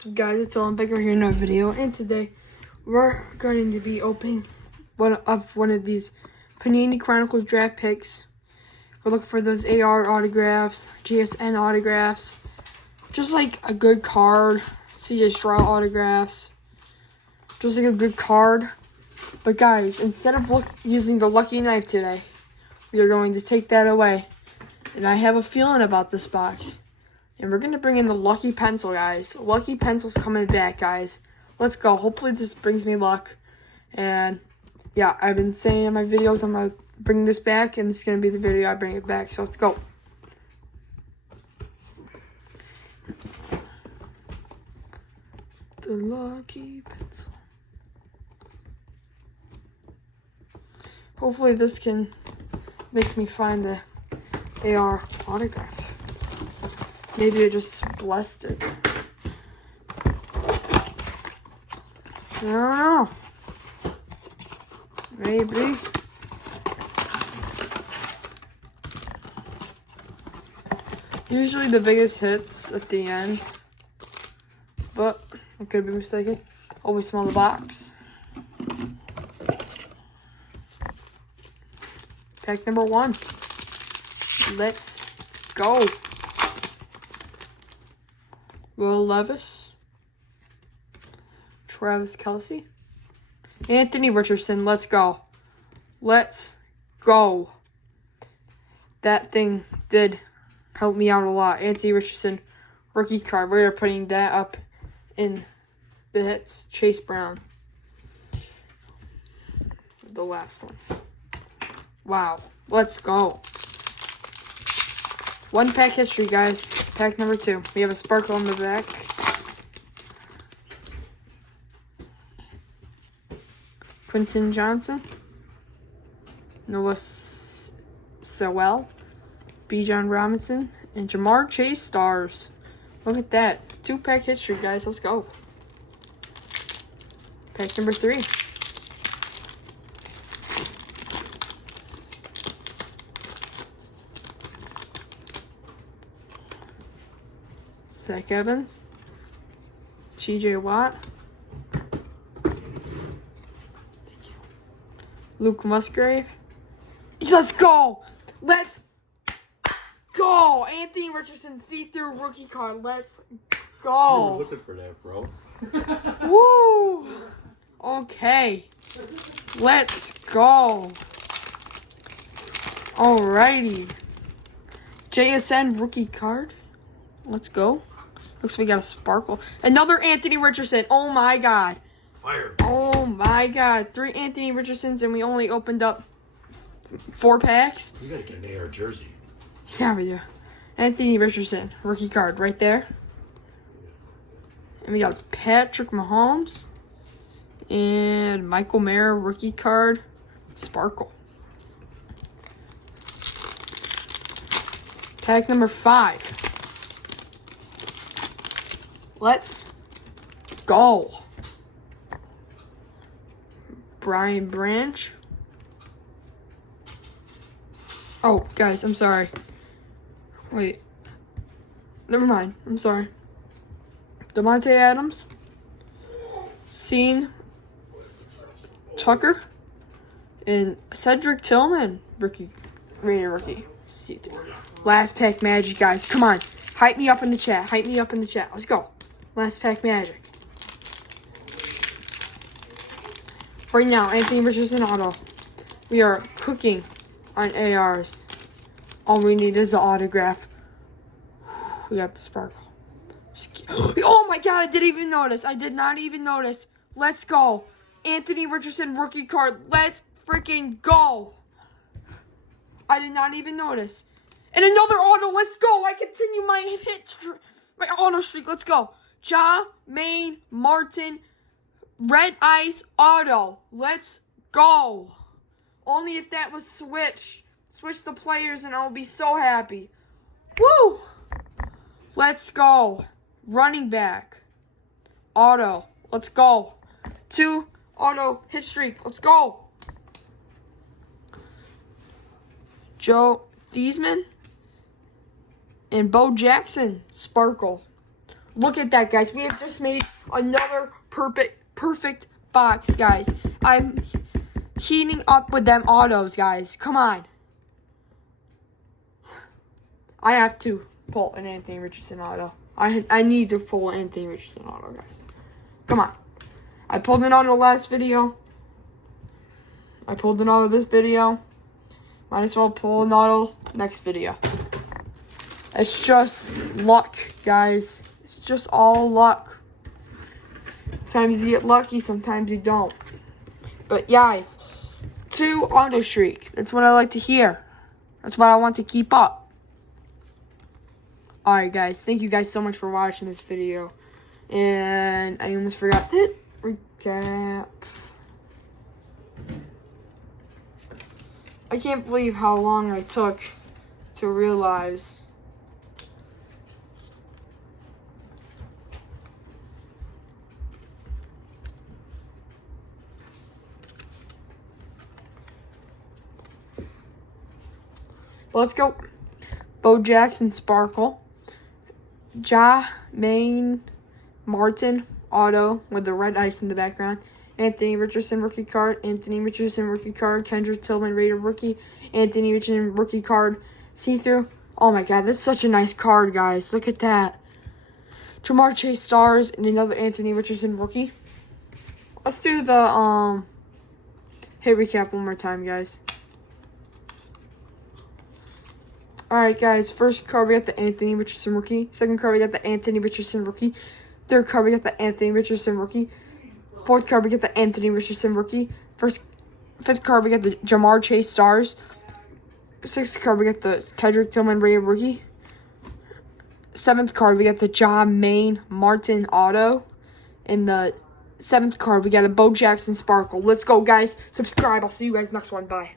What's up, guys? It's Owen Baker here in a video, and today we're going to be opening one of these Panini Chronicles draft picks. We're looking for those AR autographs, GSN autographs, just like a good card, CJ Stroud autographs, just like a good card. But guys, instead of using the lucky knife today, we are going to take that away. And I have a feeling about this box. And we're going to bring in the lucky pencil, guys. Lucky pencil's coming back, guys. Let's go. Hopefully this brings me luck. And yeah, I've been saying in my videos I'm going to bring this back, and this is going to be the video I bring it back. So let's go. The lucky pencil. Hopefully this can make me find the AR autograph. Maybe I just blessed it. I don't know. Maybe. Usually the biggest hits at the end. But I could be mistaken. Always smell the box. Pack number 1. Let's go. Will Levis, Travis Kelce, Anthony Richardson. Let's go. Let's go. That thing did help me out a lot. Anthony Richardson, rookie card. We are putting that up in the hits. Chase Brown. The last one. Wow. Let's go. One pack history, guys. Pack number 2. We have a sparkle on the back. Quentin Johnson. Noah Sewell. Bijan Robinson. And Jamar Chase stars. Look at that. 2-pack history, guys. Let's go. Pack number 3. Zach Evans, TJ Watt, Luke Musgrave. Let's go! Let's go! Anthony Richardson see-through rookie card. Let's go! You were looking for that, bro. Woo! Okay. Let's go. Alrighty. JSN rookie card. Let's go. Looks like we got a sparkle. Another Anthony Richardson. Oh my God. Fire. Oh my God. 3 Anthony Richardsons, and we only opened up 4 packs. You gotta get an AR jersey. Yeah, we do. Anthony Richardson, rookie card right there. And we got Patrick Mahomes. And Michael Mayer, rookie card. Sparkle. Pack number 5. Let's go. Brian Branch. Oh, guys, I'm sorry. Wait. Never mind. I'm sorry. Devontae Adams. Sean Tucker. And Cedric Tillman. Raider rookie. Last pack magic, guys. Come on. Hype me up in the chat. Hype me up in the chat. Let's go. Last pack magic. Right now, Anthony Richardson auto. We are cooking on ARs. All we need is the autograph. We got the sparkle. Oh my God, I didn't even notice. I did not even notice. Let's go. Anthony Richardson rookie card. Let's freaking go. I did not even notice. And another auto. Let's go. I continue my my auto streak. Let's go. Maine Martin, red ice auto. Let's go. Only if that was switch the players, and I'll be so happy. Woo! Let's go. Running back. Auto. Let's go. 2 auto hit streak. Let's go. Joe Theismann and Bo Jackson, sparkle. Look at that, guys. We have just made another perfect box, guys. I'm heating up with them autos, guys. Come on. I have to pull an Anthony Richardson auto. I need to pull an Anthony Richardson auto, guys. Come on. I pulled an auto last video. I pulled an auto this video. Might as well pull an auto next video. It's just luck, guys. It's just all luck. Sometimes you get lucky, sometimes you don't. But guys, 2 auto streak. That's what I like to hear. That's what I want to keep up. Alright guys, thank you guys so much for watching this video. And I almost forgot to recap. I can't believe how long I took to realize. Let's go. Bo Jackson Sparkle. Main Martin auto with the red ice in the background. Anthony Richardson rookie card. Anthony Richardson rookie card. Kendrick Tillman Raider rookie. Anthony Richardson rookie card. See-through. Oh my god, that's such a nice card, guys. Look at that. Jamar Chase Stars and another Anthony Richardson rookie. Let's do the hit recap one more time, guys. Alright, guys. First card, we got the Anthony Richardson rookie. Second card, we got the Anthony Richardson rookie. Third card, we got the Anthony Richardson rookie. Fourth card, we got the Anthony Richardson rookie. Fifth card, we got the Jamar Chase Stars. Sixth card, we got the Kendrick Tillman Raider rookie. Seventh card, we got the Main Martin auto. In the seventh card, we got a Bo Jackson Sparkle. Let's go, guys. Subscribe. I'll see you guys next one. Bye.